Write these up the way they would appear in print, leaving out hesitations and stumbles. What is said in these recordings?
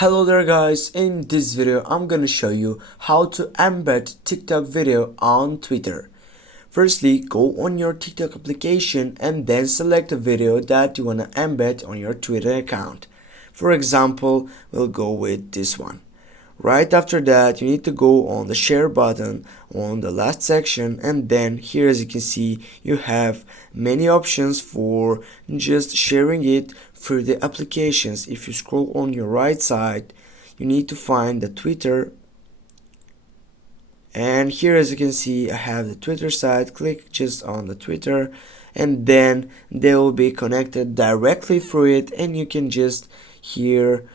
Hello there guys, in this video I'm gonna show you how to embed TikTok video on Twitter. Firstly, go on your TikTok application and then select a video that you wanna embed on your Twitter account. For example, we'll go with this one. Right after that, you need to go on the share button on the last section, and then here, as you can see, you have many options for just sharing it through the applications. If you scroll on your right side, you need to find the Twitter, and here, as you can see, I have the Twitter side. Click just on the Twitter and then they will be connected directly through it, and you can just here,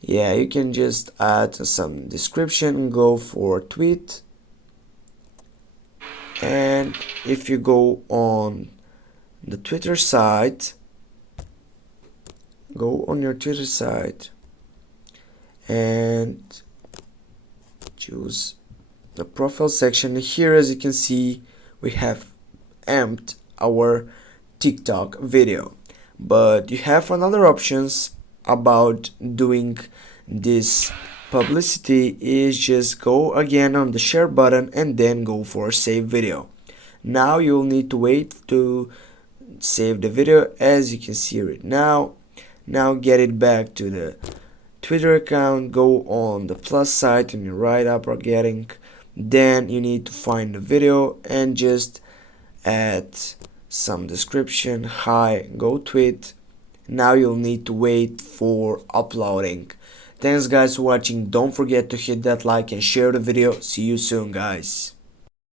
you can just add some description and go for tweet. And if you go on the Twitter side, go on your Twitter side and choose the profile section. Here, as you can see, we have embedded our TikTok video, but you have another options about doing this publicity. Is just go again on the share button and then go for save video. Now you'll need to wait to save the video, as you can see right now. Now get it back to the Twitter account, go on the plus side in your right upper getting, then you need to find the video and just add some description. Hi, go tweet. Now you'll need to wait for uploading. Thanks guys for watching. Don't forget to hit that like and share the video. See you soon guys.